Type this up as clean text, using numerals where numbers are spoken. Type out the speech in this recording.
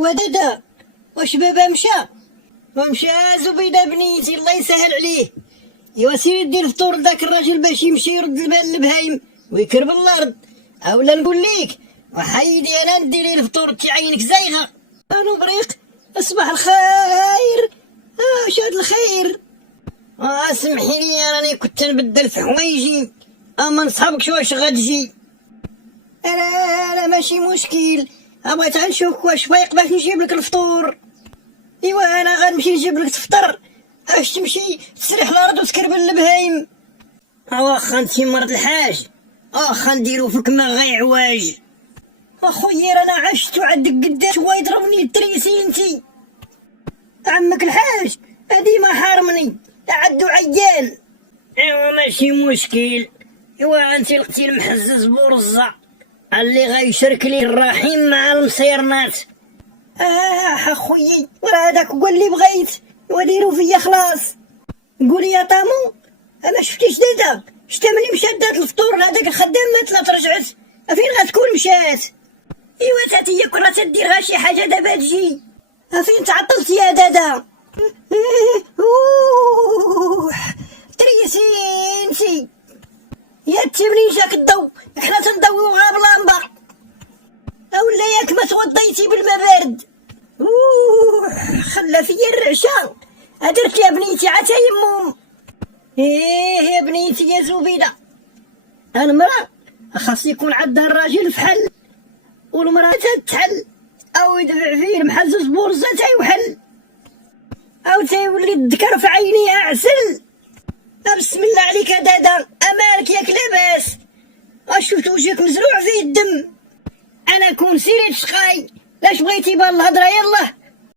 ودادا واش بابا مشى زبيدة بنيتي الله يسهل عليه. ايوا سيري دير الفطور لذاك الراجل باش يمشي يرد البال للبهايم ويكرب الارض، اولا نقول ليك وحيدي انا نديري الفطور تي عينك زايغه. انا بريق اصبح الخير. شاد الخير. سمحي لي راني كنت نبدل في حوايجي، اما نصحابك واش غتجي؟ لا ماشي مشكل، بغيت غنشوفك واش فايق باش نجيب لك الفطور. ايوا انا غنمشي نجيب لك تفطر، اش تمشي تسرح الارض وتكربل البهايم. واخا انتي مرض الحاج، واخا نديرو فيك ما غي عواج. اخويا رانا عشت وعندك قداش هو يضربني التريسي انتي. عمك الحاج هادي ما حارمني عدو عيان. ايوا ماشي مشكل، ايوا انتي لقيتي المحزز بورزة اللي غيشرك لي الرحيم مع المصيرنات. اخويا ورا هذاك هو اللي بغيت وديرو فيا خلاص. قولي يا طامو اما شفتيش دادا شتا ملي مشات دات الفطور لهداك الخدام ما طلعت رجعت، فين غتكون مشات؟ ايوا تاتي كون راه تديرها شي حاجه دابا تجي. فين تعطلتي يا دادا؟ تريسينتي يا تي منين جاك الضو؟ حنا تنضويوها بلامبا اولا ياك ما توضيتي بالما بارد. خلا فيا الرعشه. درت يا بنيتي عتا يموم. يا بنيتي يا زبيده، المراه خاص يكون عندها الراجل فحل، والمراه تتحل او يدفع فيه المحزز بورزه تيوحل او تيولي الذكر في عينيها عسل. بسم الله عليك يا دادا، امالك ياك لاباس؟ شفت وجهك مزروع فيه الدم. انا كون سيري شقاي لاش بغيتي بان الهضره؟ يلا